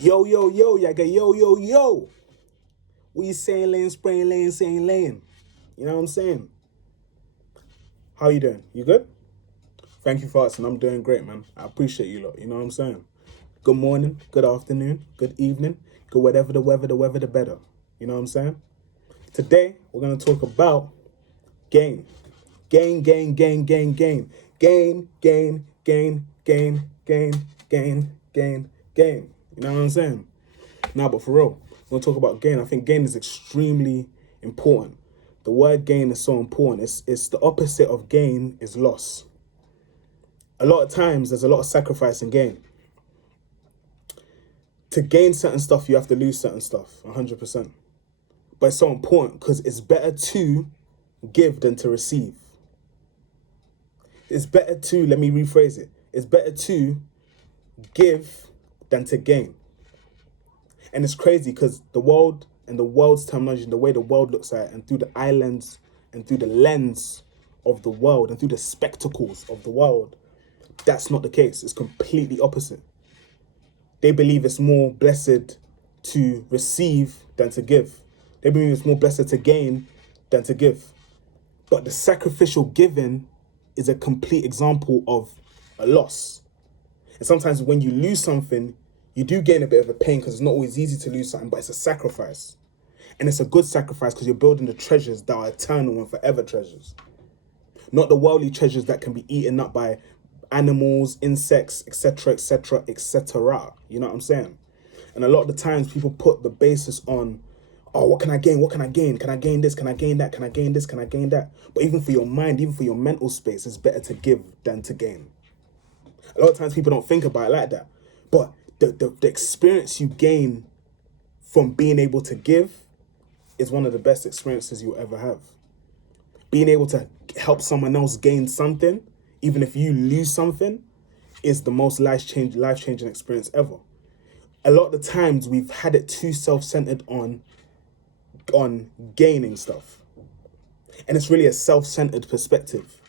Yo, yo, yo, yaga, yo, yo, yo. What you saying, lane, spraying lane, saying lane? You know what I'm saying? How you doing? You good? Thank you for asking. I'm doing great, man. I appreciate you lot. You know what I'm saying? Good morning, good afternoon, good evening, good whatever the weather, the better. You know what I'm saying? Today, we're going to talk about gain. Gain, gain, gain, gain, gain. Gain, gain, gain, gain, gain, gain, gain, gain. You know what I'm saying? Nah, but for real, we're going to talk about gain. I think gain is extremely important. The word gain is so important. It's the opposite of gain is loss. A lot of times, there's a lot of sacrifice in gain. To gain certain stuff, you have to lose certain stuff, 100%. But it's so important because it's better to give than to receive. It's better to, let me rephrase it. It's better to give than to gain. And it's crazy because the world and the world's terminology and the way the world looks at it and through the islands and through the lens of the world and through the spectacles of the world, that's not the case. It's completely opposite. They believe it's more blessed to receive than to give. They believe it's more blessed to gain than to give. But the sacrificial giving is a complete example of a loss. And sometimes when you lose something, you do gain a bit of a pain because it's not always easy to lose something, but it's a sacrifice. And it's a good sacrifice because you're building the treasures that are eternal and forever treasures. Not the worldly treasures that can be eaten up by animals, insects, etc., etc., etc. You know what I'm saying? And a lot of the times people put the basis on, oh, what can I gain? What can I gain? Can I gain this? Can I gain that? Can I gain this? Can I gain that? But even for your mind, even for your mental space, it's better to give than to gain. A lot of times people don't think about it like that. But the experience you gain from being able to give is one of the best experiences you'll ever have. Being able to help someone else gain something, even if you lose something, is the most life-changing experience ever. A lot of the times we've had it too self-centered on gaining stuff. And it's really a self-centered perspective.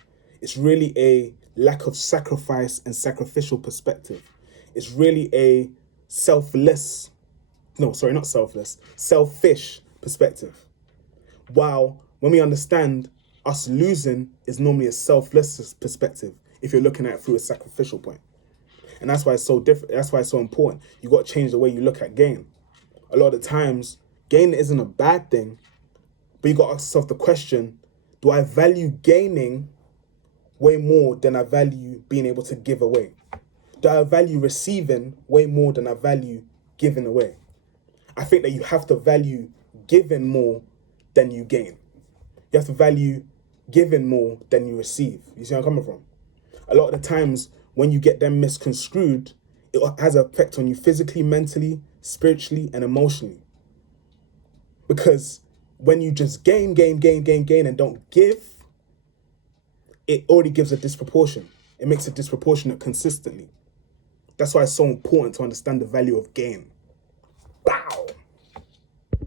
It's really a lack of sacrifice and sacrificial perspective. It's really a selfish perspective. While when we understand us losing is normally a selfless perspective if you're looking at it through a sacrificial point. And that's why it's so different. That's why it's so important. You got to change the way you look at gain. A lot of times, gain isn't a bad thing, but you got to ask yourself the question, do I value gaining way more than I value being able to give away? Do I value receiving way more than I value giving away? I think that you have to value giving more than you gain. You have to value giving more than you receive. You see where I'm coming from? A lot of the times when you get them misconstrued, it has an effect on you physically, mentally, spiritually, and emotionally. Because when you just gain, and don't give, it already gives a disproportion. It makes it disproportionate consistently. That's why it's so important to understand the value of gain.